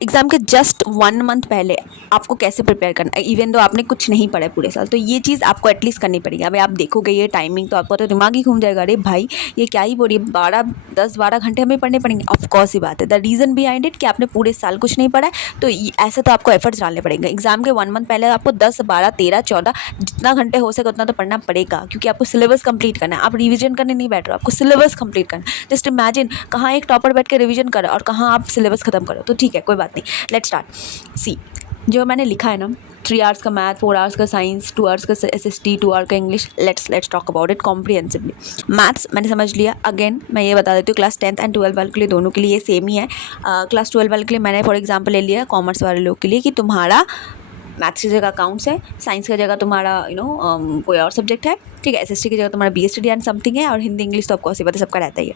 Exam के just 1 month पहले आपको कैसे प्रिपेयर करना है, इवन दो आपने कुछ नहीं पढ़ा है पूरे साल, तो ये चीज़ आपको एटलीस्ट करनी पड़ेगी। अभी आप देखोगे ये टाइमिंग तो आपका तो दिमाग ही घूम जाएगा, अरे भाई ये क्या ही बोल रही है, 10-12 घंटे हमें पढ़ने पड़ेंगे। ऑफकोर्स ही बात है, द रीज़न बिहाइंड इट कि आपने पूरे साल कुछ नहीं पढ़ा है, तो ऐसे तो आपको एफर्ट्स डालने पड़ेंगे। एग्जाम के 1 मंथ पहले आपको 10-12-13-14 जितना घंटे हो सके उतना तो पढ़ना पड़ेगा, क्योंकि आपको सिलेबस कंप्लीट करना है। आप रिविजन करने नहीं बैठ रहे हो, आपको सिलेबस कंप्लीट करना है। जस्ट इमेजिन कहाँ एक टॉपर बैठ के रिविजन करे और कहाँ आप सिलेबस खत्म करो। तो ठीक है, कोई बात नहीं, लेट्स स्टार्ट। सी, जो मैंने लिखा है ना, 3 आवर्स का मैथ, 4 आवर्स का साइंस, 2 आवर्स का SST, 2 आवर का English, let's talk about it comprehensively. Maths मैंने समझ लिया। अगेन मैं ये बता देती हूँ, क्लास 10th एंड 12 वाले के लिए, दोनों के लिए ये सेम ही है। क्लास 12 वाले के लिए मैंने फॉर एग्जाम्पल ले लिया कॉमर्स वाले लोग के लिए कि तुम्हारा मैथ्स की जगह अकाउंट्स है, साइंस की जगह तुम्हारा कोई और सब्जेक्ट है, ठीक है। SST की जगह तुम्हारा BSTD एंड समथिंग है, और हिंदी इंग्लिश तो ऑफकोर्स ये बात सबका रहता ही है।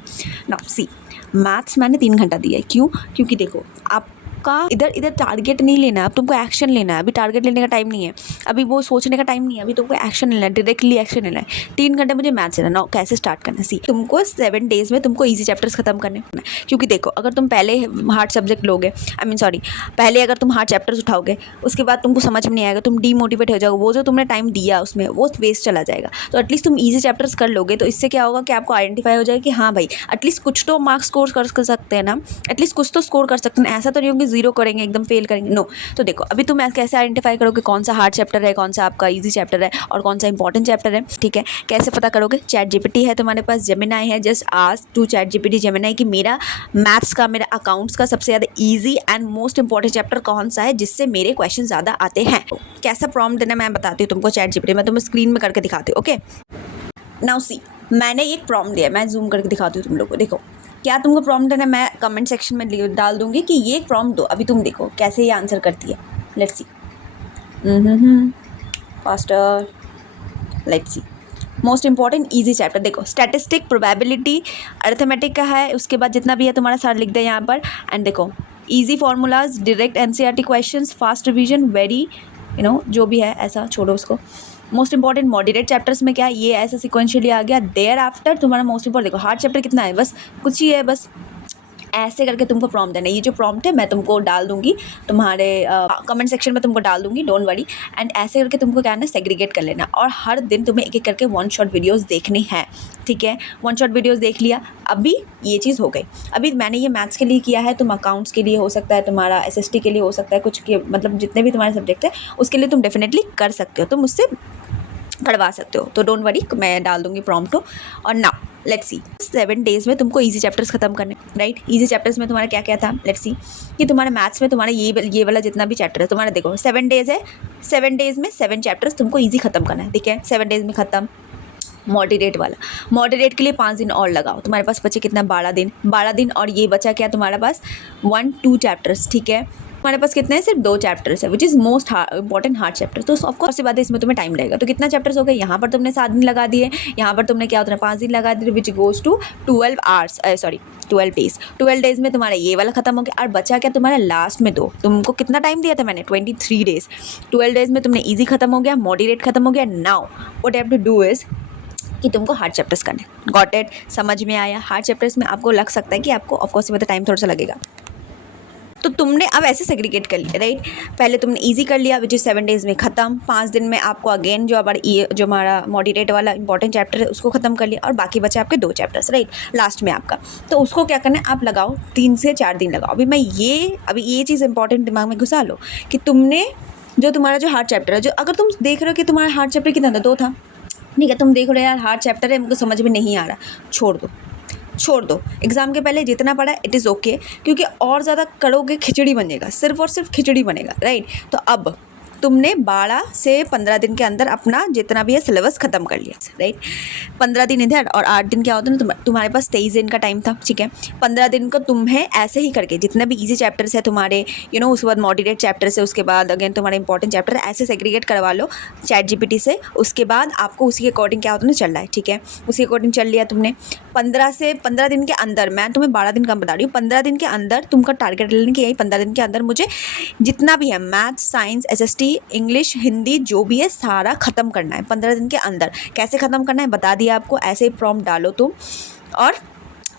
नाउ सी, मैथ्स मैंने 3 घंटा दिया है। क्यों? क्योंकि देखो आपका इधर इधर टारगेट नहीं लेना है, अब तुमको एक्शन लेना है। अभी टारगेट लेने का टाइम नहीं है, अभी वो सोचने का टाइम नहीं है, अभी तुमको एक्शन लेना है, डायरेक्टली एक्शन लेना है। 3 घंटे मुझे मैथ्स लेना। नाउ कैसे स्टार्ट करना है? सी, तुमको 7 डेज में तुमको ईजी चैप्टर्स खत्म करने हैं। क्योंकि देखो अगर तुम पहले हार्ड सब्जेक्ट लोगे, पहले अगर तुम हार्ड चैप्टर्स उठाओगे, उसके बाद तुमको समझ में नहीं आएगा, तुम डीमोटिवेट हो जाओगे, वो जो तुमने टाइम दिया उसमें वो वेस्ट चला जाएगा। तो एटलीस्ट तुम ईजी चैप्टर्स कर लोगे, तो इससे क्या होगा कि आपको आइडेंटिफाई हो जाएगा कि हाँ भाई एटलीस्ट कुछ तो मार्क्स स्कोर कर सकते हैं ना, एटलीस्ट कुछ तो स्कोर कर सकते हैं। ऐसा तो नहीं होंगे 0 करेंगे, एकदम फेल करेंगे, नो। तो देखो अभी तुम कैसे आइडेंटिफाई करोगे कौन सा हार्ड चैप्टर है, कौन सा आपका ईजी चैप्टर है और कौन सा इंपॉर्टेंट चैप्टर है, ठीक है। कैसे पता करोगे? ChatGPT है तुम्हारे पास, जेमिनाई है, just ask to ChatGPT Gemini कि मेरा मैथ्स का, मेरा अकाउंट्स का सबसे ज़्यादा easy and most important chapter कौन सा है जिससे मेरे क्वेश्चन ज़्यादा आते हैं। कैसा प्रॉम्प्ट देना मैं बताती हूँ तुमको ChatGPT, मैं तुम्हें स्क्रीन में करके दिखाती हूँ, ओके। नाउ सी, मैंने एक प्रॉम्प्ट दिया, मैं जूम करके दिखाती हूँ तुम लोग को। देखो क्या तुमको प्रॉम्प्ट देना है, मैं कमेंट सेक्शन में डाल दूंगी कि ये प्रॉम्प्ट दो। अभी तुम देखो कैसे ये आंसर करती है। Let's see, faster, let's see. Most important easy chapter देखो, स्टैटिस्टिक, प्रोबेबिलिटी, अर्थमेटिक का है, उसके बाद जितना भी है तुम्हारा सारा लिख दे यहाँ पर। एंड देखो easy formulas, direct NCERT questions, fast revision, very जो भी है ऐसा छोड़ो उसको। मोस्ट इंपॉर्टेंट मॉडरेट चैप्टर्स में क्या है, ये ऐसा सिक्वेंशियली आ गया। देयर आफ्टर तुम्हारा मोस्ट इंपॉर्टेंट, देखो हार्ड चैप्टर कितना है, बस कुछ ही है, बस ऐसे करके तुमको प्रॉम्प्ट देना है। ये जो प्रॉम्प्ट है मैं तुमको डाल दूंगी तुम्हारे कमेंट सेक्शन में, तुमको डाल दूंगी, डोंट वरी। एंड ऐसे करके तुमको क्या है ना, सेग्रीगेट कर लेना, और हर दिन तुम्हें एक एक करके 1 शॉट वीडियोस देखनी है, ठीक है। 1 शॉट वीडियोस देख लिया, अभी ये चीज़ हो गई। अभी मैंने ये मैथ्स के लिए किया है, तुम अकाउंट्स के लिए हो सकता है, तुम्हारा SST के लिए हो सकता है, कुछ के मतलब जितने भी तुम्हारे सब्जेक्ट है उसके लिए तुम डेफिनेटली कर सकते हो, तुम उससे करवा सकते हो। तो डोंट वरी, मैं डाल दूंगी प्रॉम्प्ट को। और नाउ लेट्स सी, 7 डेज में तुमको इजी चैप्टर्स खत्म करने, राइट। इजी चैप्टर्स में तुम्हारा क्या क्या था, लेट्स सी। कि तुम्हारे मैथ्स में तुम्हारा ये वाला जितना भी चैप्टर है तुम्हारा, देखो 7 डेज है, 7 डेज में 7 चैप्टर्स तुमको इजी खत्म करना है, ठीक है। 7 डेज में खत्म। मॉडरेट वाला, मॉडरेट के लिए 5 दिन और लगाओ, तुम्हारे पास बचे कितना, 12 दिन। और ये बचा क्या तुम्हारा पास, 1-2 चैप्टर्स, ठीक है। हमारे पास कितने हैं, सिर्फ 2 चैप्टर्स है, which is most important hard chapter. तो ऑफकोर्स सी बात है, इसमें तुम्हें टाइम लगेगा। तो कितना चैप्टर्स हो गए, यहाँ पर तुमने 7 दिन लगा दिए, यहाँ पर तुमने क्या होता है 5 दिन लगा दिए, which goes to 12 days. 12 days में तुम्हारा ये वाला खत्म हो गया, और बचा क्या तुम्हारा लास्ट में 2। तुमको कितना टाइम दिया था मैंने, 23 डेज। 12 डेज में तुमने ईजी खत्म हो गया, मॉडरेट खत्म हो गया। Now what have to do is कि तुमको हार्ड चैप्टर्स करने। गॉट इट, समझ में आया। हार्ड चैप्टर्स में आपको लग सकता है कि आपको ऑफकोर्स में टाइम थोड़ा सा लगेगा, तो तुमने अब ऐसे सेग्रीगेट कर लिया, राइट। पहले तुमने इजी कर लिया, विच इज़ 7 डेज में ख़त्म। 5 दिन में आपको अगेन जो हमारा मॉडरेट वाला इंपॉर्टेंट चैप्टर है उसको ख़त्म कर लिया, और बाकी बचे आपके 2 चैप्टर्स, राइट, लास्ट में आपका। तो उसको क्या करना है, आप लगाओ 3 से 4 दिन लगाओ। अभी ये चीज़ इंपॉर्टेंट दिमाग में घुसा लो कि तुमने तुम्हारा जो हार्ड चैप्टर है, जो अगर तुम देख रहे हो कि तुम्हारा हार्ड चैप्टर कितना था, 2 था, ठीक है। तुम देख रहे हो यार हार्ड चैप्टर है, मुझको समझ में नहीं आ रहा, छोड़ दो। एग्ज़ाम के पहले जितना पढ़ा इट इज़ ओके, क्योंकि और ज़्यादा करोगे खिचड़ी बनेगा, सिर्फ और सिर्फ खिचड़ी बनेगा, राइट। तो अब तुमने 12 से 15 दिन के अंदर अपना जितना भी है सिलेबस ख़त्म कर लिया, राइट। 15 दिन इधर और 8 दिन क्या होता है ना, तुम्हारे पास 23 दिन का टाइम था, ठीक है। 15 दिन को तुम्हें ऐसे ही करके जितने भी इजी चैप्टर्स है तुम्हारे, उसके बाद मॉडरेट चैप्टर्स है, उसके बाद अगेन तुम्हारे इंपॉर्टेंट चैप्टर ऐसे सेग्रीगेट करवा लो ChatGPT से। उसके बाद आपको उसी के अकॉर्डिंग क्या होता है चल रहा है, ठीक है। उसी अकॉर्डिंग चल लिया तुमने। 15 दिन के अंदर, मैं तुम्हें 12 दिन कम बता रही हूँ, 15 दिन के अंदर तुमका टारगेट लेने की, यही 15 दिन के अंदर मुझे जितना भी है maths, science, SST, English, Hindi जो भी है सारा ख़त्म करना है 15 दिन के अंदर। कैसे ख़त्म करना है बता दिया आपको, ऐसे ही प्रॉम्प्ट डालो तुम, और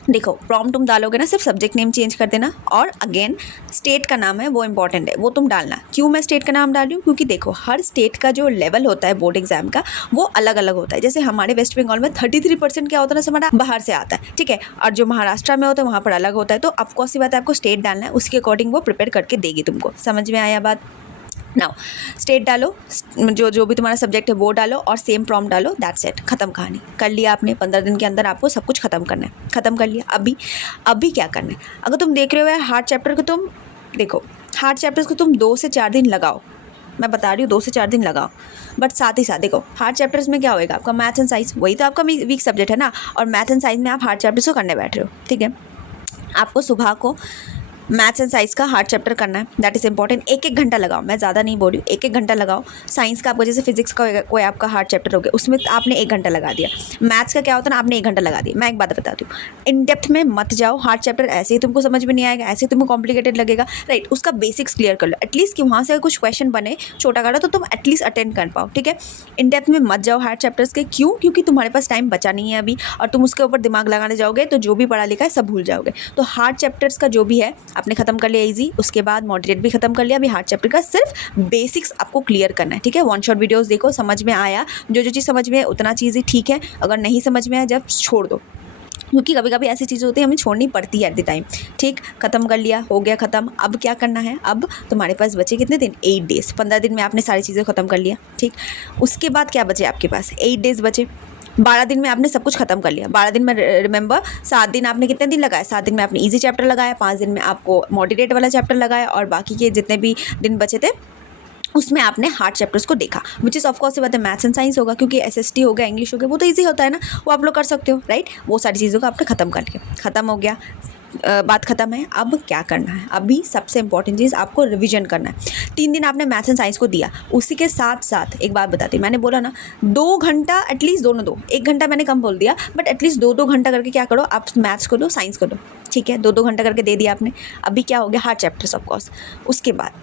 देखो प्रॉम्प्ट तुम डालोगे ना, सिर्फ सब्जेक्ट नेम चेंज कर देना और अगेन स्टेट का नाम है वो इंपॉर्टेंट है, वो तुम डालना। क्यों मैं स्टेट का नाम डाल रही हूँ? क्योंकि देखो हर स्टेट का जो लेवल होता है बोर्ड एग्जाम का वो अलग अलग होता है। जैसे हमारे वेस्ट बंगाल में 33% क्या होता है ना, हमारा बाहर से आता है, ठीक है, और जो महाराष्ट्र में होता है वहाँ पर अलग होता है। तो ऑफकोर्स सी बात है, आपको स्टेट डालना है, उसके अकॉर्डिंग वो प्रिपेयर करके देगी तुमको। समझ में आया बात? नाउ स्टेट डालो, जो भी तुम्हारा सब्जेक्ट है वो डालो और सेम प्रॉम्प्ट डालो, दैट्स इट, खत्म कहानी। कर लिया आपने, 15 दिन के अंदर आपको सब कुछ खत्म करना है। खत्म कर लिया। अभी क्या करना है? अगर तुम देख रहे हो हार्ड चैप्टर को, तुम देखो हार्ड चैप्टर्स को तुम 2 से 4 दिन लगाओ, मैं बता रही हूँ 2 से 4 दिन लगाओ। बट साथ ही साथ देखो हार्ड चैप्टर्स में क्या होएगा, आपका मैथ्स एंड साइंस, वही तो आपका वीक सब्जेक्ट है ना, और मैथ्स एंड साइंस में आप हार्ड चैप्टर्स को करने बैठ रहे हो, ठीक है। आपको सुबह को मैथ्स एंड साइंस का हार्ड चैप्टर करना है, दैट इज़ इंपॉर्टेंट। 1-1 घंटा लगाओ, मैं ज़्यादा नहीं बोल रही हूँ, 1-1 घंटा लगाओ। साइंस का आपको जैसे फिजिक्स का कोई आपका हार्ड चैप्टर हो गया, उसमें आपने 1 घंटा लगा दिया। मैथ्स का क्या होता है ना, आपने 1 घंटा लगा दिया। मैं एक बात बताती हूँ, इन डेप्थ में मत जाओ। हार्ड चैप्टर ऐसे ही तुमको समझ में नहीं आएगा, ऐसे ही तुमको कॉम्प्लिकेटेड लगेगा, राइट। उसका बेसिक्स क्लियर कर लो एटलीस्ट, कि वहाँ से कुछ क्वेश्चन बने छोटा काटा तो तुम एटलीस्ट अटेंड कर पाओ, ठीक है। इन डेप्थ में मत जाओ हार्ड चैप्टर्स के। क्यों? क्योंकि तुम्हारे पास टाइम बचा नहीं है अभी, और तुम उसके ऊपर दिमाग लगाने जाओगे तो जो भी पढ़ा लिखा है सब भूल जाओगे। तो हार्ड चैप्टर्स का जो भी है आपने खत्म कर लिया इजी, उसके बाद मॉडरेट भी खत्म कर लिया। अभी हार्ड चैप्टर का सिर्फ बेसिक्स आपको क्लियर करना है, ठीक है। वन शॉट वीडियोस देखो, समझ में आया, जो चीज़ समझ में है उतना चीज़ ही ठीक है, अगर नहीं समझ में आया जब छोड़ दो, क्योंकि कभी कभी ऐसी चीज़ें होती है हमें छोड़नी पड़ती है एट द टाइम, ठीक। खत्म कर लिया, हो गया खत्म। अब क्या करना है? अब तुम्हारे पास बचे कितने दिन? 8 डेज। 15 दिन में आपने सारी चीज़ें खत्म कर लिया, ठीक। उसके बाद क्या बचे आपके पास? 8 डेज बचे। 12 दिन में आपने सब कुछ खत्म कर लिया। 12 दिन में रिमेंबर 7 दिन आपने कितने दिन लगाए? 7 दिन में आपने इजी चैप्टर लगाया, 5 दिन में आपको मॉडरेट वाला चैप्टर लगाया, और बाकी के जितने भी दिन बचे थे उसमें आपने हार्ड चैप्टर्स को देखा, विच इज़ ऑफकोर्स से बात है मैथ्स एंड साइंस होगा, क्योंकि एसएसटी हो गया, इंग्लिश हो गया, वो तो इजी होता है ना, वो आप लोग कर सकते हो, राइट। वो सारी चीज़ों को आपने खत्म कर लिया, खत्म हो गया, बात खत्म है। अब क्या करना है? अभी सबसे इंपॉर्टेंट चीज़ आपको रिवीजन करना है। 3 दिन आपने मैथ्स एंड साइंस को दिया, उसी के साथ साथ एक बात बताती, मैंने बोला ना 2 घंटा एटलीस्ट दोनों दो, 1 घंटा मैंने कम बोल दिया, बट एटलीस्ट 2-2 घंटा करके क्या करो, आप मैथ्स को दो, साइंस को दो, ठीक है। 2-2 घंटा करके दे दिया आपने। अभी क्या हो गया? Hard chapters of course. उसके बाद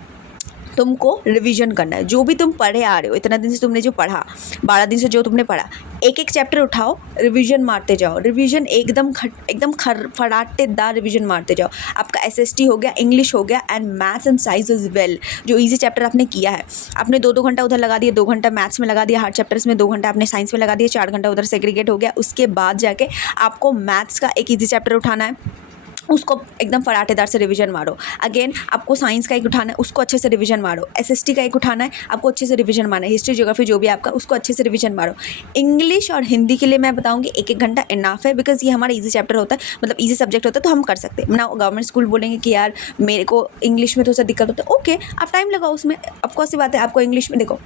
तुमको रिवीजन करना है, जो भी तुम पढ़े आ रहे हो, इतना दिन से तुमने जो पढ़ा, 12 दिन से जो तुमने पढ़ा, एक चैप्टर उठाओ, रिवीजन मारते जाओ। रिवीजन एकदम फटाटेदार रिवीजन मारते जाओ। आपका एसएसटी हो गया, इंग्लिश हो गया, and maths and science is well. जो इजी चैप्टर आपने किया है, आपने 2-2 घंटा उधर लगा दिया, 2 घंटा मैथ्स में लगा दिया, हार्ड चैप्टर्स में 2 घंटा आपने साइंस में लगा दिया, 4 घंटा उधर सेग्रीगेट हो गया। उसके बाद जाके आपको मैथ्स का एक ईजी चैप्टर उठाना है, उसको एकदम फटाटेदार से रिवीजन मारो। अगेन आपको साइंस का एक उठाना है, उसको अच्छे से रिवीजन मारो। एसएसटी का एक उठाना है, आपको अच्छे से रिवीजन मारना है। हिस्ट्री ज्योग्राफी जो भी आपका, उसको अच्छे से रिवीजन मारो। इंग्लिश और हिंदी के लिए मैं बताऊंगी 1-1 घंटा इनाफ है, बिकॉज ये हमारा इजी चैप्टर होता है, मतलब इजी सब्जेक्ट होता है, तो हम कर सकते हैं ना। गवर्नमेंट स्कूल बोलेंगे कि यार मेरे को इंग्लिश में थोड़ा सा दिक्कत होता है, ओके आप टाइम लगाओ उसमें। ऑफकोर्स सी बात है, आपको इंग्लिश में देखो,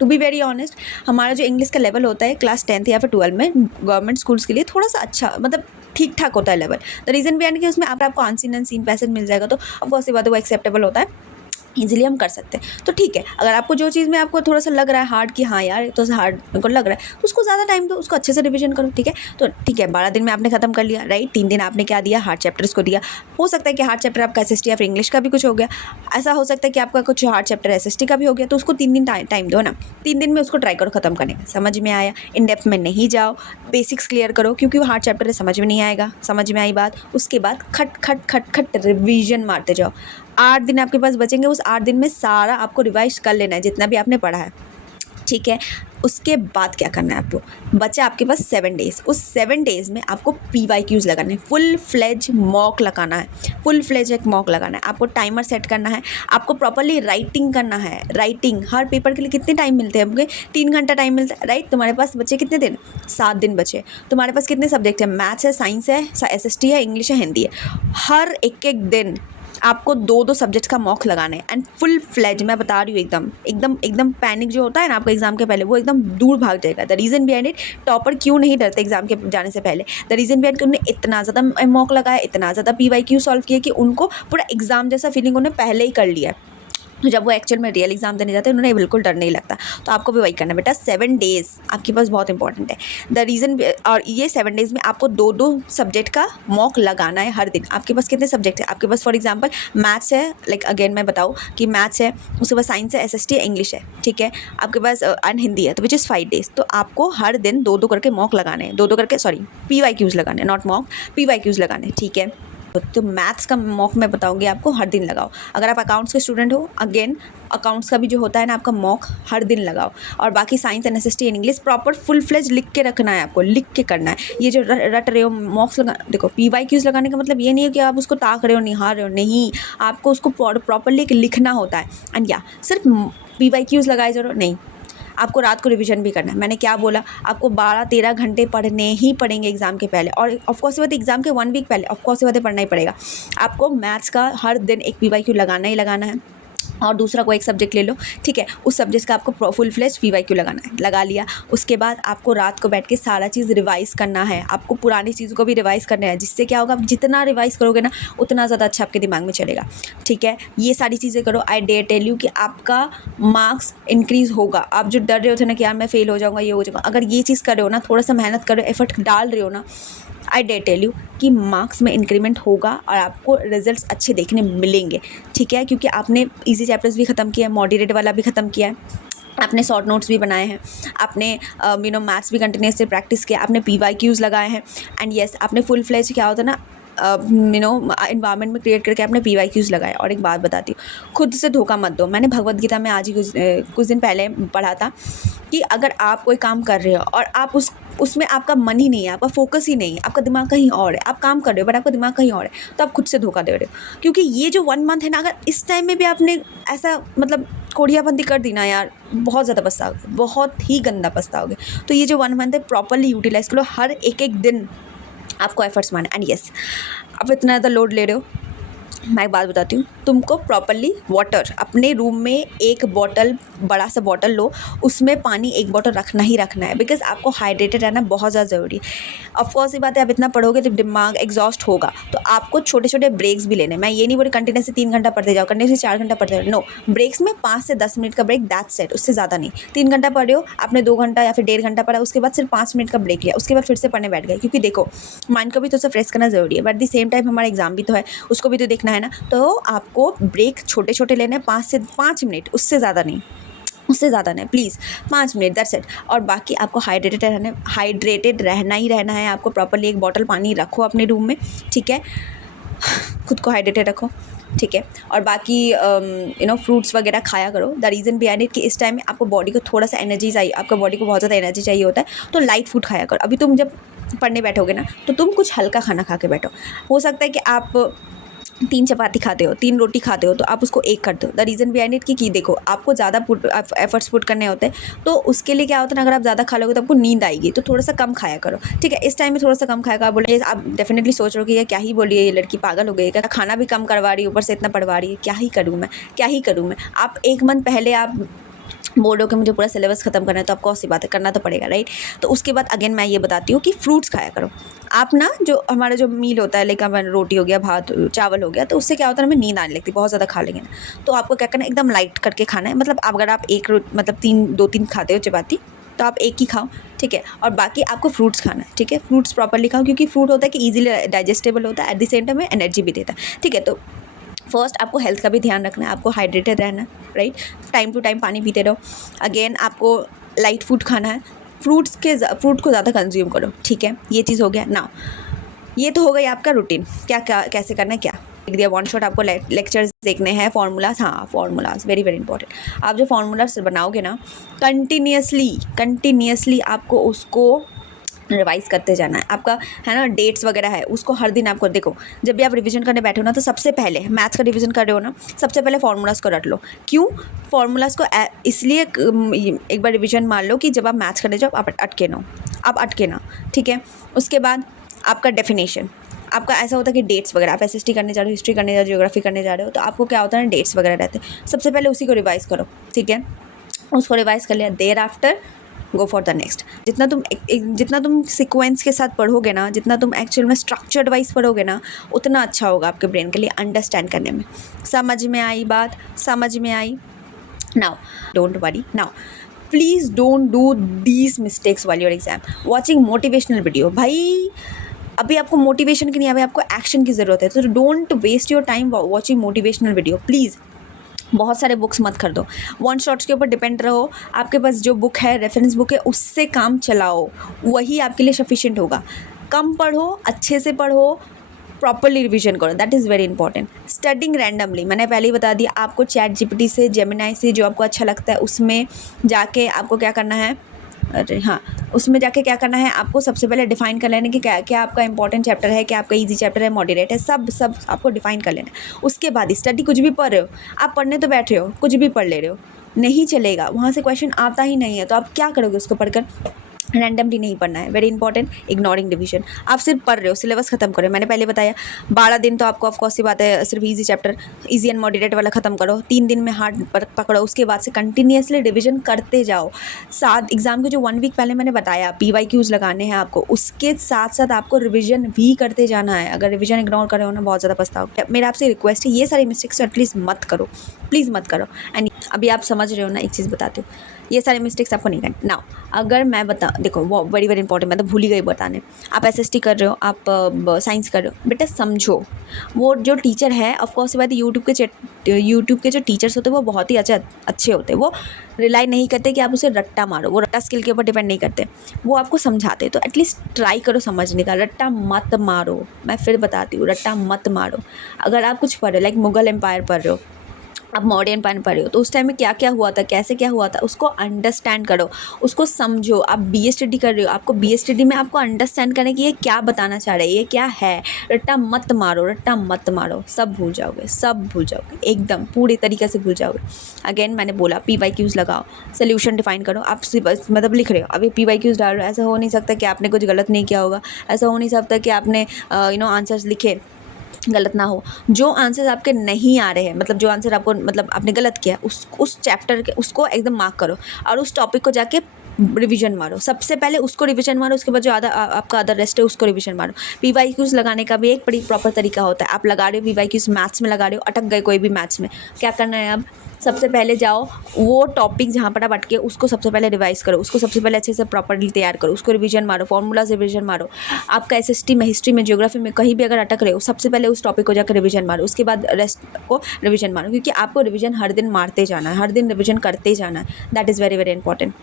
टू बी वेरी ऑनेस्ट, हमारा जो इंग्लिश का लेवल होता है क्लास 10th या फिर 12 में गवर्नमेंट स्कूल्स के लिए थोड़ा सा अच्छा, मतलब ठीक ठाक होता है लेवल। द रीज़न भी है कि उसमें आपको आंसिन एंड सीन पैसेज मिल जाएगा, तो ऑफकोर्स ये बात है वो एक्सेप्टेबल होता है, ईजिली हम कर सकते हैं। तो ठीक है, अगर आपको जो चीज़ में आपको थोड़ा सा लग रहा है हार्ड, कि हाँ यार तो हार्ड मेरे को लग रहा है, तो उसको ज़्यादा टाइम दो, उसको अच्छे से रिवीजन करो, ठीक है। तो ठीक है, 12 दिन में आपने खत्म कर लिया, राइट। 3 दिन आपने क्या दिया? हार्ड चैप्टर्स को दिया। हो सकता है कि हार्ड चैप्टर आपका एसएसटी या फिर इंग्लिश का भी कुछ हो गया, ऐसा हो सकता है कि आपका कुछ हार्ड चैप्टर एसएसटी का भी हो गया, तो उसको 3 दिन टाइम दो ना। 3 दिन में उसको ट्राई करो खत्म करने का। समझ में आया? इन डेप्थ में नहीं जाओ, बेसिक्स क्लियर करो, क्योंकि वो हार्ड चैप्टर है, समझ में नहीं आएगा। समझ में आई बात? उसके बाद खट रिवीजन मारते जाओ। 8 दिन आपके पास बचेंगे, उस 8 दिन में सारा आपको रिवाइज कर लेना है जितना भी आपने पढ़ा है, ठीक है। उसके बाद क्या करना है आपको? बचा आपके पास 7 डेज़। उस 7 डेज़ में आपको PYQs लगाने हैं, फुल फ्लेज मॉक लगाना है, फुल फ्लेज एक मॉक लगाना है। आपको टाइमर सेट करना है, आपको प्रॉपर्ली राइटिंग करना है। राइटिंग हर पेपर के लिए कितने टाइम मिलते हैं? आपके 3 घंटा टाइम मिलता है, राइट। तुम्हारे पास बचे कितने दिन? 7 दिन बचे। तुम्हारे पास कितने सब्जेक्ट हैं? मैथ्स है, साइंस है, एसएसटी है, इंग्लिश है, हिंदी है। हर एक दिन आपको 2-2 सब्जेक्ट का मॉक लगाना है, एंड फुल फ्लेज, मैं बता रही हूँ, एकदम पैनिक जो होता है ना आपका एग्जाम के पहले, वो एकदम दूर भाग जाएगा। The reason behind it, topper क्यों नहीं डरते एग्जाम के जाने से पहले? द रीज़न बिहाइंड कि उन्होंने इतना ज़्यादा मॉक लगाया, इतना ज़्यादा PYQ सॉल्व किया कि उनको पूरा एग्जाम जैसा फीलिंग उन्हें पहले ही कर लिया है। तो जब वो एक्चुअल में रियल एग्जाम देने जाते हैं उन्हें बिल्कुल डर नहीं लगता। तो आपको भी वही करना है बेटा। 7 डेज़ आपके पास बहुत इंपॉर्टेंट है। द रीज़न, और ये 7 डेज़ में आपको 2-2 सब्जेक्ट का मॉक लगाना है हर दिन। आपके पास कितने सब्जेक्ट है? आपके पास फॉर एग्जांपल मैथ्स है, लाइक अगेन मैं बताऊँ कि मैथ्स है, उसके बाद साइंस है, एसएसटी है, इंग्लिश है, ठीक है, आपके पास एंड हिंदी है, तो विच इज़ 5 डेज़। तो आपको हर दिन 2-2 करके मॉक लगाने हैं, 2-2 करके, सॉरी PYQs लगाने, नॉट मॉक, PYQs लगाने, ठीक है। तो मैथ्स का मॉक मैं बताऊंगी आपको, हर दिन लगाओ। अगर आप अकाउंट्स के स्टूडेंट हो, अगेन अकाउंट्स का भी जो होता है ना आपका मॉक, हर दिन लगाओ। और बाकी science and SST and English proper full fledge लिख के रखना है, आपको लिख के करना है। ये जो रट रहे हो मॉक्स लगा, देखो PYQs लगाने का मतलब ये नहीं है कि आप उसको ताक रहे हो, निहार रहे हो, नहीं, आपको उसको प्रॉपरली लिखना होता है। एंड या सिर्फ PYQs लगाए जरूर नहीं, आपको रात को रिवीजन भी करना है। मैंने क्या बोला, आपको 12-13 घंटे पढ़ने ही पड़ेंगे एग्ज़ाम के पहले, और ऑफकोर्स ये बात एग्ज़ाम के 1 वीक पहले ऑफकोर्स ये बातें पढ़ना ही पड़ेगा। आपको मैथ्स का हर दिन एक PYQ लगाना ही लगाना है, और दूसरा कोई एक सब्जेक्ट ले लो, ठीक है, उस सब्जेक्ट का आपको फुल फ्लेज PYQ लगाना है, लगा लिया। उसके बाद आपको रात को बैठ के सारा चीज़ रिवाइज़ करना है, आपको पुरानी चीज़ों को भी रिवाइज़ करना है, जिससे क्या होगा, आप जितना रिवाइज़ करोगे ना उतना ज़्यादा अच्छा आपके दिमाग में चलेगा, ठीक है। ये सारी चीज़ें करो। आई डेयर टेल यू कि आपका मार्क्स इंक्रीज़ होगा। आप जो डर रहे होते ना कि यार मैं फेल हो जाऊँगा, ये हो जाऊँगा, अगर ये चीज़ कर रहे हो ना, थोड़ा सा मेहनत करो, एफर्ट डाल रहे हो ना, आई डेयर टेल यू कि मार्क्स में इंक्रीमेंट होगा और आपको रिजल्ट्स अच्छे देखने मिलेंगे, ठीक है, क्योंकि आपने इजी चैप्टर्स भी ख़त्म किया है, मॉडरेट वाला भी ख़त्म किया है, आपने शॉर्ट नोट्स भी बनाए हैं, आपने मैथ्स भी कंटिन्यूसली प्रैक्टिस किया, आपने PYQs लगाए हैं, एंड येस आपने फुल फ्लेज क्या होता है ना इन्वायरमेंट में क्रिएट करके आपने PYQs लगाए। और एक बात बताती हूँ, खुद से धोखा मत दो। मैंने भगवद गीता में आज ही कुछ दिन पहले पढ़ा था कि अगर आप कोई काम कर रहे हो और आप उसमें आपका मन ही नहीं है, आपका फोकस ही नहीं है, आपका दिमाग कहीं और है, आप काम कर रहे हो बट आपका दिमाग कहीं और है, तो आप खुद से धोखा दे रहे हो। क्योंकि ये जो 1 मंथ है ना, अगर इस टाइम में भी आपने ऐसा मतलब कोढ़ियाबंदी कर दी ना यार, बहुत ज़्यादा पछताओगे, बहुत ही गंदा पछताओगे। तो ये जो 1 मंथ है प्रॉपरली यूटिलाइज़ करो, हर एक दिन आपको एफर्ट्स मारना। एंड येस, आप इतना ज़्यादा लोड ले रहे हो, मैं एक बात बताती हूँ, तुमको प्रॉपरली वाटर अपने रूम में एक बॉटल, बड़ा सा बॉटल लो, उसमें पानी 1 बॉटल रखना ही रखना है, बिकॉज आपको हाइड्रेटेड रहना बहुत ज़्यादा ज़रूरी है। ऑफकोर्स ये बात है, आप इतना पढ़ोगे तो दिमाग एग्जॉस्ट होगा, तो आपको छोटे छोटे ब्रेक्स भी लेने। मैं ये नहीं बोली कंटिन्यूसली 3 घंटा पढ़ते जाओ, कंटिन्यूसली 4 घंटा पढ़ते जाओ, नो, ब्रेक्स में 5 से 10 मिनट का ब्रेक, दैट्स इट, उससे ज़्यादा नहीं। 3 घंटा पढ़ रहे हो, आपने 2 घंटा या फिर 1.5 घंटा पढ़ा, उसके बाद सिर्फ 5 मिनट का ब्रेक लिया, उसके बाद फिर से पढ़ने बैठ गए। क्योंकि देखो, माइंड को भी तो उसे फ्रेश करना ज़रूरी है, बट द सेम टाइम हमारा एग्जाम भी तो है, उसको भी तो देखना है ना। तो आपको ब्रेक छोटे छोटे लेने हैं, 5 से 5 मिनट, उससे ज़्यादा नहीं, उससे ज़्यादा नहीं, प्लीज़ 5 मिनट, दैट्स इट। और बाकी आपको हाइड्रेटेड रहना ही रहना है। आपको प्रॉपरली 1 बॉटल पानी रखो अपने रूम में, ठीक है, खुद को हाइड्रेटेड रखो, ठीक है। और बाकी फ्रूट्स वगैरह खाया करो। द रीज़न बिहाइंड इट कि इस टाइम में आपको बॉडी को थोड़ा सा एनर्जी चाहिए, आपका बॉडी को बहुत ज़्यादा एनर्जी चाहिए होता है, तो लाइट फूड खाया करो। अभी तुम जब पढ़ने बैठोगे ना, तो तुम कुछ हल्का खाना खा के बैठो। हो सकता है कि आप 3 चपाती खाते हो, 3 रोटी खाते हो, तो आप उसको 1 कर दो। द रीज़न बिहाइंड इट कि देखो, आपको ज़्यादा एफर्ट्स पुट करने होते हैं, तो उसके लिए क्या होता है ना, अगर आप ज़्यादा खा लोगे तो आपको नींद आएगी, तो थोड़ा सा कम खाया करो, ठीक है। इस टाइम में थोड़ा सा कम खाया करो। बोले आप डेफिनेटली सोच रहे हो कि ये क्या ही बोली है, ये लड़की पागल हो गई है क्या, खाना भी कम करवा रही है, ऊपर से इतना पढ़वा रही है, क्या ही करूँ मैं। आप 1 मंथ पहले आप बोल रहे हो कि मुझे पूरा सिलेबस ख़त्म करना है, तो आपको सी बात है, करना तो पड़ेगा, राइट। तो उसके बाद अगेन मैं ये बताती हूँ कि फ्रूट्स खाया करो। आप ना, जो हमारा जो मील होता है, लाइक हमारा रोटी हो गया, भात चावल हो गया, तो उससे क्या होता है, हमें नींद आने लगती है, बहुत ज़्यादा खा लेंगे ना। तो आपको क्या करना है, एकदम लाइट करके खाना है। मतलब अगर आप 2-3 खाते हो चपाती, तो आप 1 ही खाओ, ठीक है। और बाकी आपको फ्रूट्स खाना है, ठीक है। फ्रूट्स प्रॉपरली खाओ, क्योंकि फ्रूट होता है कि ईजिली डाइजेस्टेबल होता है, एट द सेम टाइम में एनर्जी भी देता है, ठीक है। तो फर्स्ट आपको हेल्थ का भी ध्यान रखना है, आपको हाइड्रेटेड रहना है, राइट। टाइम टू टाइम पानी पीते रहो। अगेन आपको लाइट फूड खाना है, फ्रूट को ज़्यादा कंज्यूम करो, ठीक है। ये चीज़ हो गया ना। ये तो हो गई आपका रूटीन, क्या कैसे करना है, क्या लिख दिया। 1 शॉट आपको लेक्चर्स देखने हैं, फार्मूलाज, हाँ फार्मूलाज वेरी वेरी इंपॉर्टेंट। आप जो फार्मूलाज बनाओगे ना, कंटिन्यूसली आपको उसको रिवाइज़ करते जाना है। आपका है ना, डेट्स वगैरह है, उसको हर दिन आपको देखो। जब भी आप रिवीजन करने बैठे हो ना, तो सबसे पहले मैथ्स का रिवीजन कर रहे हो ना, सबसे पहले फार्मूलाज़ को रट लो। क्यों फार्मूलाज़ को इसलिए एक बार रिवीजन मान लो कि जब आप मैथ्स करने जाओ आप अटके ना, ठीक है। उसके बाद आपका डेफिनेशन, आपका ऐसा होता है कि डेट्स वगैरह, आप एसएसटी करने जा रहे हो, हिस्ट्री करने जा रहे हो, ज्योग्राफी करने जा रहे हो, तो आपको क्या होता है, डेट्स वगैरह रहते हैं, सबसे पहले उसी को रिवाइज़ करो, ठीक है। उसको रिवाइज़ कर लिया, thereafter go for the next. जितना तुम सीक्वेंस के साथ पढ़ोगे ना, जितना तुम एक्चुअल में स्ट्रक्चर्ड वाइज पढ़ोगे ना, उतना अच्छा होगा आपके ब्रेन के लिए अंडरस्टैंड करने में। समझ में आई बात? समझ में आई? Now don't worry, now please don't do these mistakes वाली your exam. Watching motivational video, भाई अभी आपको मोटिवेशन की नहीं, अभी आपको एक्शन की ज़रूरत है, तो don't waste your time watching motivational video please. बहुत सारे बुक्स मत खरीदो, वन शॉट्स के ऊपर डिपेंड रहो। आपके पास जो बुक है, रेफरेंस बुक है, उससे काम चलाओ, वही आपके लिए सफिशिएंट होगा। कम पढ़ो, अच्छे से पढ़ो, प्रॉपरली रिवीजन करो, that is very important. Studying randomly, मैंने पहले ही बता दिया आपको, चैट जीपीटी से, जेमिनाई से, जो आपको अच्छा लगता है उसमें जाके आपको क्या करना है, अरे हाँ, उसमें जाके क्या करना है आपको, सबसे पहले डिफाइन कर लेना कि क्या क्या आपका इंपॉर्टेंट चैप्टर है, क्या आपका इजी चैप्टर है, मॉडरेट है, सब आपको डिफाइन कर लेना है। उसके बाद ही स्टडी, कुछ भी पढ़ रहे हो आप, पढ़ने तो बैठ रहे हो, कुछ भी पढ़ ले रहे हो, नहीं चलेगा। वहाँ से क्वेश्चन आता ही नहीं है तो आप क्या करोगे उसको पढ़कर? रैंडमली नहीं पढ़ना है, वेरी इंपॉर्टेंट। इग्नोरिंग डिवीजन, आप सिर्फ पढ़ रहे हो, सिलेबस खत्म करो। मैंने पहले बताया 12 दिन तो आपको ऑफकोर्स सी बात है सिर्फ easy chapter, easy and moderate वाला खत्म करो, 3 दिन में हार्ड पकड़ो, उसके बाद से कंटिन्यूसली डिवीजन करते जाओ। साथ एग्जाम के जो 1 वीक पहले मैंने बताया PYQs लगाने हैं आपको, उसके साथ साथ आपको रिविजन भी करते जाना है। अगर रिविजन इग्नोर करे हो ना, बहुत ज़्यादा पछताओगे। मेरा आपसे रिक्वेस्ट है, ये सारी मिस्टेक्स एटलीस्ट मत करो, प्लीज़ मत करो। एंड अभी आप समझ रहे हो ना, एक चीज़ बताती हूँ, ये सारे मिस्टेक्स आपको नहीं करना। नाउ अगर मैं देखो वो वेरी वेरी इंपॉर्टेंट, मैं तो भूल ही गई बताने। आप SST कर रहे हो, आप साइंस कर रहे हो, बेटा समझो, वो जो टीचर है ऑफकोर्स बात, यूट्यूब के जो टीचर्स होते हैं वो बहुत ही अच्छे होते हैं। वो रिलाई नहीं करते कि आप उसे रट्टा मारो, वो रट्टा स्किल के ऊपर डिपेंड नहीं करते, वो आपको समझाते। तो एटलीस्ट ट्राई करो समझने का, रट्टा मत मारो। मैं फिर बताती हूँ, रट्टा मत मारो। अगर आप कुछ पढ़ रहे हो, लाइक मुगल एम्पायर पढ़ रहे हो, आप मॉडर्न पान पढ़ रहे हो, तो उस टाइम में क्या क्या हुआ था, कैसे क्या हुआ था, उसको अंडरस्टैंड करो, उसको समझो। आप BA स्टडी कर रहे हो, आपको BA स्टडी में आपको अंडरस्टैंड करना कि ये क्या बताना चाह रहे हैं, ये क्या है। रट्टा मत मारो, रट्टा मत मारो, सब भूल जाओगे, सब भूल जाओगे, एकदम पूरी तरीके से भूल जाओगे। अगेन मैंने बोला PYQs लगाओ, सोल्यूशन डिफाइन करो। आप मतलब लिख रहे हो, अभी PYQs डाल रहे हो, ऐसा हो नहीं सकता कि आपने कुछ गलत नहीं किया होगा, ऐसा हो नहीं सकता कि आपने आंसर्स लिखे गलत ना हो। जो आंसर्स आपके नहीं आ रहे हैं, मतलब जो आंसर आपको मतलब आपने गलत किया, उस चैप्टर के उसको एकदम मार्क करो और उस टॉपिक को जाके रिवीजन मारो। सबसे पहले उसको रिवीजन मारो, उसके बाद जो आपका अदर रेस्ट है उसको रिवीजन मारो। PYQs लगाने का भी एक बड़ी प्रॉपर तरीका होता है। आप लगा रहे हो PYQs मैथ्स में लगा रहे हो, अटक गए कोई भी मैथ्स में, क्या करना है अब, सबसे पहले जाओ वो टॉपिक जहाँ पर आप अटके उसको सबसे पहले रिवाइज करो, उसको सबसे पहले अच्छे से प्रॉपर्ली तैयार करो, उसको रिवीजन मारो, फॉर्मूला से रिवीजन मारो। आपका SST में, हिस्ट्री में, ज्योग्राफी में कहीं भी अगर अटक रहे हो, सबसे पहले उस टॉपिक को जाकर रिवीजन मारो, उसके बाद रेस्ट को रिवीजन मारो, क्योंकि आपको रिवीजन हर दिन मारते जाना है, हर दिन रिवीजन करते जाना है। That is very very important,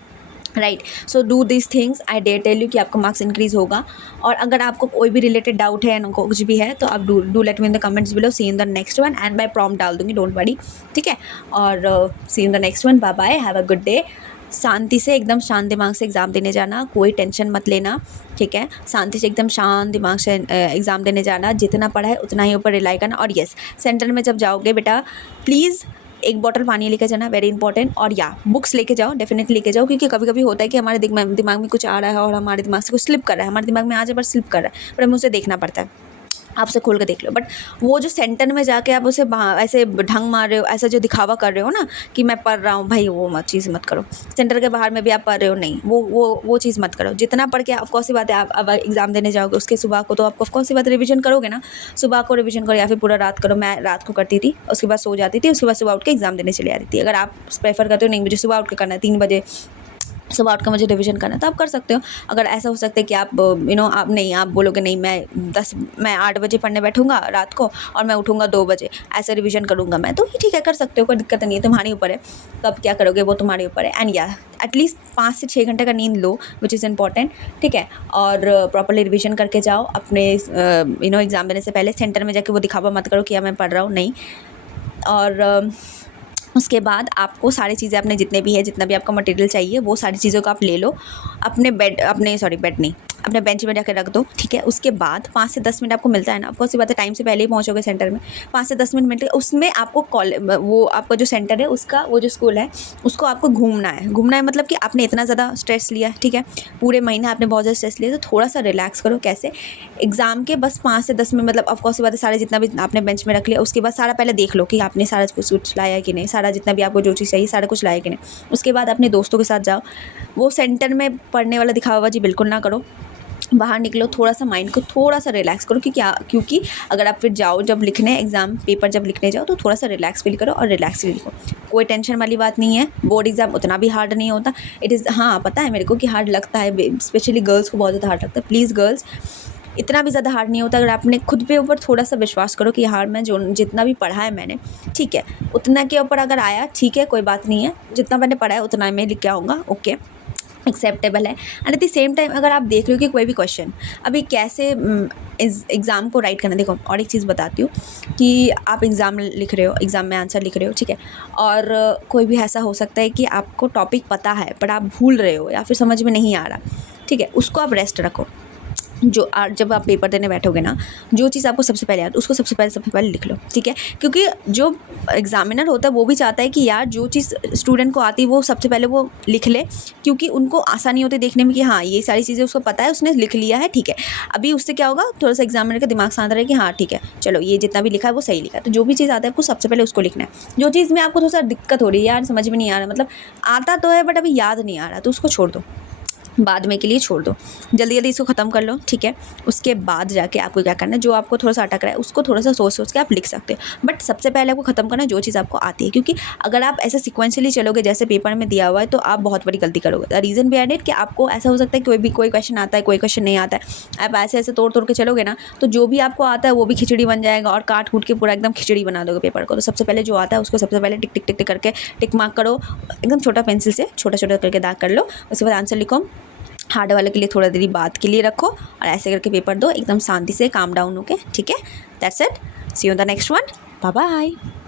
right. So do this things, I dare tell you कि आपका मार्क्स इंक्रीज़ होगा। और अगर आपको कोई भी रिलेटेड डाउट है, कुछ भी है, तो आप do let me in the comments below. See in the next one, and मैं प्रॉम्प्ट डाल दूँगी, डोंट वरी, ठीक है। और see in the next one, bye bye, have a good day. शांति से, एकदम शांत दिमाग से एग्ज़ाम देने जाना, कोई टेंशन मत लेना, ठीक है। शांति से, एकदम शांत दिमाग से एग्ज़ाम देने जाना, जितना पढ़ा है उतना ही ऊपर रिलाई करना। और येस, सेंटर में जब जाओगे बेटा, प्लीज़ एक बॉटल पानी लेके जाना, वेरी इंपॉर्टेंट। और या बुक्स लेके जाओ, डेफिनेटली लेके जाओ, क्योंकि कभी कभी होता है कि हमारे दिमाग में कुछ आ रहा है और हमारे दिमाग से कुछ स्लिप कर रहा है, हमारे दिमाग में आ जाए पर स्लिप कर रहा है, पर हमें उसे देखना पड़ता है। आप उसे खोल कर देख लो। बट वो जो सेंटर में जाके आप उसे ऐसे ढंग मार रहे हो, ऐसा जो दिखावा कर रहे हो ना कि मैं पढ़ रहा हूँ, भाई वो चीज़ मत करो। सेंटर के बाहर में भी आप पढ़ रहे हो, नहीं, वो चीज़ मत करो। जितना पढ़ के ऑफकोर्स सी बात है, आप अब एग्ज़ाम देने जाओगे उसके सुबह को, तो आप ऑफकोर्स सी बात रिवीजन करोगे ना, सुबह को रिवीजन करो या फिर पूरा रात करो। मैं रात को करती थी, उसके बाद सो जाती थी, उसके बाद सुबह उठ के एग्ज़ाम देने चली आती थी। अगर आप प्रेफर करते हो नहीं मुझे सुबह उठ के करना है, 3 बजे सुबह उठ कर मुझे रिवीजन करना है, तो आप कर सकते हो। अगर ऐसा हो सकता है कि आप आप नहीं, आप बोलोगे नहीं मैं 8 बजे पढ़ने बैठूंगा रात को और मैं उठूंगा 2 बजे, ऐसे रिवीजन करूंगा मैं, तो ठीक है, कर सकते हो, कोई दिक्कत नहीं है, तुम्हारे ऊपर है। तो आप क्या करोगे वो तुम्हारे ऊपर है। एंड या एटलीस्ट 5 से 6 घंटे का नींद लो, विच इज़ इंपॉर्टेंट, ठीक है। और प्रॉपर्ली रिवीजन करके जाओ अपने एग्ज़ाम देने से पहले। सेंटर में जाके वो दिखावा मत करो कि मैं पढ़ रहा हूँ, नहीं। और उसके बाद आपको सारी चीज़ें जितना भी आपका मटेरियल चाहिए वो सारी चीज़ों को आप ले लो। अपने बेड नहीं, अपने बेंच में जाकर रख दो, ठीक है। उसके बाद 5 से 10 मिनट आपको मिलता है ना, ऑफकोर्स ये बात है, टाइम से पहले ही पहुँचोगे सेंटर में, 5 से 10 मिनट मिलते हैं, उसमें आपको वो आपका जो सेंटर है उसका, वो जो स्कूल है उसको आपको घूमना है मतलब कि आपने इतना ज़्यादा स्ट्रेस लिया, ठीक है, पूरे महीने आपने बहुत ज़्यादा स्ट्रेस लिया, तो थोड़ा सा रिलैक्स करो। कैसे? एग्ज़ाम के बस 5 से 10 मिनट, मतलब ऑफकोर्स ये बात है, सारा जितना भी आपने बेंच में रख लिया, उसके बाद सारा पहले देख लो कि आपने सारा कुछ लाया है कि नहीं, सारा जितना भी आपको जो चीज़ चाहिए सारा कुछ लाया कि नहीं। उसके बाद अपने दोस्तों के साथ जाओ, वो सेंटर में पढ़ने वाला दिखावाबाजी बिल्कुल ना करो, बाहर निकलो, थोड़ा सा माइंड को थोड़ा सा रिलैक्स करो, क्योंकि अगर आप फिर जाओ जब लिखने एग्ज़ाम पेपर जब लिखने जाओ तो थोड़ा सा रिलैक्स फील करो और रिलैक्स फील लिखो। कोई टेंशन वाली बात नहीं है, बोर्ड एग्ज़ाम उतना भी हार्ड नहीं होता। इट इज़, हाँ पता है मेरे को कि हार्ड लगता है, स्पेशली गर्ल्स को बहुत ज़्यादा हार्ड लगता है। प्लीज़ गर्ल्स, इतना भी ज़्यादा हार्ड नहीं होता। अगर आपने खुद पे ऊपर थोड़ा सा विश्वास करो कि हार्ड, मैं जो जितना भी पढ़ा है मैंने, ठीक है, उतना के ऊपर अगर आया ठीक है, कोई बात नहीं है, जितना मैंने पढ़ा है उतना मैं लिख के आऊँगा, ओके, एक्सेप्टेबल है। And at the same time अगर आप देख रहे हो कि कोई भी क्वेश्चन अभी कैसे इस एग्ज़ाम को राइट करना, देखो और एक चीज़ बताती हूँ कि आप एग्ज़ाम लिख रहे हो, एग्ज़ाम में आंसर लिख रहे हो, ठीक है, और कोई भी ऐसा हो सकता है कि आपको टॉपिक पता है पर आप भूल रहे हो या फिर समझ में नहीं आ रहा, ठीक है, उसको आप रेस्ट रखो। जब आप पेपर देने बैठोगे ना, जो चीज़ आपको सबसे पहले याद उसको सबसे पहले लिख लो, ठीक है, क्योंकि जो एग्जामिनर होता है वो भी चाहता है कि यार जो चीज़ स्टूडेंट को आती है वो सबसे पहले वो लिख ले, क्योंकि उनको आसानी होती है देखने में कि हाँ ये सारी चीज़ें उसको पता है, उसने लिख लिया है, ठीक है। अभी उससे क्या होगा, थोड़ा सा एग्जामिनर का दिमाग शांत रहे कि हाँ ठीक है, चलो ये जितना भी लिखा है वो सही लिखा है। तो जो भी चीज़ आता है आपको सबसे पहले उसको लिखना है। जो चीज़ में आपको थोड़ा सा दिक्कत हो रही है, यार समझ में नहीं आ रहा, मतलब आता तो है बट अभी याद नहीं आ रहा, तो उसको छोड़ दो, बाद में के लिए छोड़ दो, जल्दी जल्दी इसको ख़त्म कर लो, ठीक है। उसके बाद जाके आपको क्या करना है, जो आपको थोड़ा सा अटक रहा है उसको थोड़ा सा सोच के आप लिख सकते हो, बट सबसे पहले आपको ख़त्म करना है जो चीज़ आपको आती है, क्योंकि अगर आप ऐसे सिक्वेंशली चलोगे जैसे पेपर में दिया हुआ है तो आप बहुत बड़ी गलती करोगे। द रीज़न बिहाइंड इट कि आपको ऐसा हो सकता है कोई क्वेश्चन आता है, कोई क्वेश्चन नहीं आता है, आप ऐसे तोड़ के चलोगे ना तो जो भी आपको आता है वो भी खिचड़ी बन जाएगा और काट कूट के पूरा एकदम खिचड़ी बना दोगे पेपर को। तो सबसे पहले जो आता है उसको सबसे पहले टिक टिक टिक टिक करके टिक मार्क करो, एकदम छोटा पेंसिल से छोटा करके दाग कर लो। उसके बाद आंसर लिखो, हार्ड वाले के लिए थोड़ा देरी बाद के लिए रखो और ऐसे करके पेपर दो एकदम शांति से, काम डाउन होके, ठीक है। That's it, see you in the next one, bye bye.